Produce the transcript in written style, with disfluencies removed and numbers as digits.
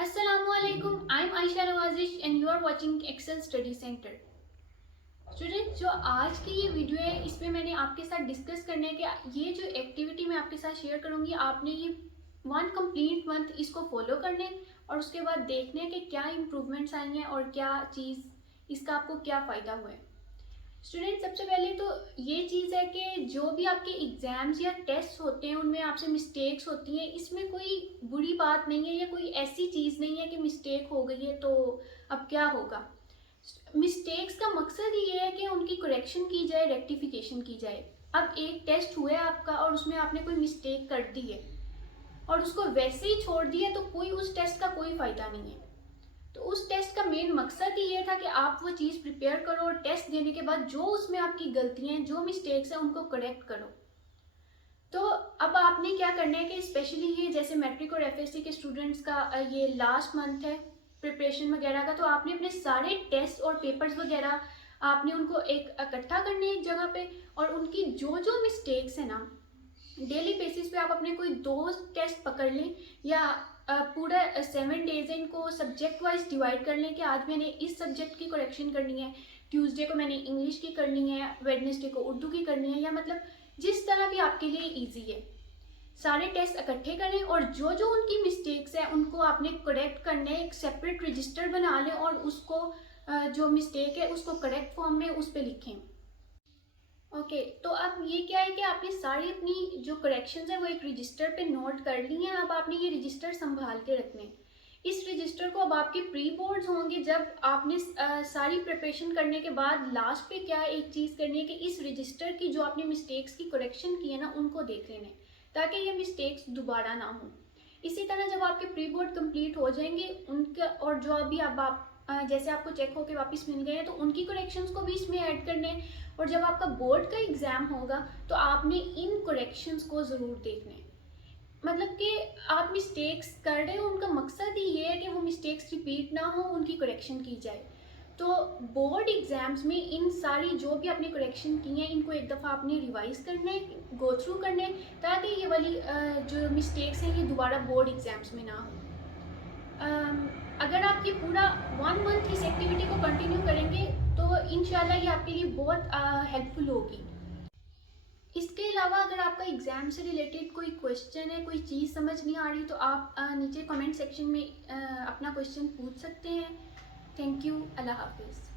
Assalamualaikum. I'm Aisha Nawazish and you are watching Excel Study Center. Student, जो आज की ये वीडियो है इसमें मैंने आपके साथ डिस्कस करने के ये जो एक्टिविटी मैं आपके साथ शेयर करूंगी, आपने ये 1 कंप्लीट मंथ इसको फॉलो करने और उसके बाद देखने के क्या इम्प्रूवमेंट्स आई हैं और क्या चीज़ इसका आपको क्या फ़ायदा हुआ है। स्टूडेंट, सबसे पहले तो ये चीज़ है कि जो भी आपके एग्ज़ाम्स या टेस्ट होते हैं उनमें आपसे मिस्टेक्स होती हैं, इसमें कोई बुरी बात नहीं है या कोई ऐसी चीज़ नहीं है कि मिस्टेक हो गई है तो अब क्या होगा। मिस्टेक्स का मकसद ये है कि उनकी करेक्शन की जाए, रेक्टिफिकेशन की जाए। अब एक टेस्ट हुआ है आपका और उसमें आपने कोई मिस्टेक कर दी है और उसको वैसे ही छोड़ दिया तो कोई उस टेस्ट का कोई फ़ायदा नहीं है। तो उस टेस्ट का मेन मकसद ही ये था कि आप वो चीज़ प्रिपेयर करो और टेस्ट देने के बाद जो उसमें आपकी गलतियाँ हैं, जो मिस्टेक्स हैं, उनको करेक्ट करो। तो अब आपने क्या करना है कि स्पेशली ये जैसे मैट्रिक और एफएससी के स्टूडेंट्स का ये लास्ट मंथ है प्रिपरेशन वगैरह का, तो आपने अपने सारे टेस्ट और पेपर्स वगैरह आपने उनको एक इकट्ठा करने एक जगह पे और उनकी जो जो मिस्टेक्स हैं ना, डेली बेसिस पे आप अपने कोई 2 टेस्ट पकड़ लें या पूरा 7 डेज इनको सब्जेक्ट वाइज डिवाइड कर लें कि आज मैंने इस सब्जेक्ट की करेक्शन करनी है, ट्यूसडे को मैंने इंग्लिश की करनी है, वेडनेसडे को उर्दू की करनी है, या मतलब जिस तरह भी आपके लिए ईजी है। सारे टेस्ट इकट्ठे करें और जो जो उनकी मिस्टेक्स हैं उनको आपने करेक्ट करने एक सेपरेट रजिस्टर बना लें और उसको जो मिस्टेक है उसको करेक्ट फॉर्म में उस पर लिखें। ओके, तो अब ये क्या है कि आपने सारी अपनी जो करेक्शंस है वो एक रजिस्टर पे नोट कर ली हैं। अब आपने ये रजिस्टर संभाल के रखने। इस रजिस्टर को अब आपके प्री बोर्ड्स होंगे जब आपने सारी प्रिपरेशन करने के बाद लास्ट पे क्या एक चीज़ करनी है कि इस रजिस्टर की जो आपने मिस्टेक्स की करेक्शन की है ना उनको देख लेने ताकि ये मिस्टेक्स दोबारा ना हो। इसी तरह जब आपके प्री बोर्ड कंप्लीट हो जाएंगे उनका और जो अभी अब आप जैसे आपको चेक होके वापस मिल गए हैं तो उनकी करेक्शंस को भी इसमें ऐड करने और जब आपका बोर्ड का एग्ज़ाम होगा तो आपने इन करेक्शंस को ज़रूर देखने। मतलब कि आप मिस्टेक्स कर रहे हो, उनका मकसद ही ये है कि वो मिस्टेक्स रिपीट ना हो, उनकी करेक्शन की जाए। तो बोर्ड एग्ज़ाम्स में इन सारी जो भी आपने करेक्शन की हैं इनको एक दफ़ा आपने रिवाइज़ करना है, गो थ्रू करना है ताकि ये वाली जो मिस्टेक्स हैं ये दोबारा बोर्ड एग्ज़ाम्स में ना हो। अगर आप ये पूरा 1 मंथ इस एक्टिविटी को कंटिन्यू करेंगे तो इंशाल्लाह ये आपके लिए बहुत हेल्पफुल होगी। इसके अलावा अगर आपका एग्ज़ाम से रिलेटेड कोई क्वेश्चन है, कोई चीज़ समझ नहीं आ रही तो आप नीचे कमेंट सेक्शन में अपना क्वेश्चन पूछ सकते हैं। Thank you. अल्लाह हाफिज़।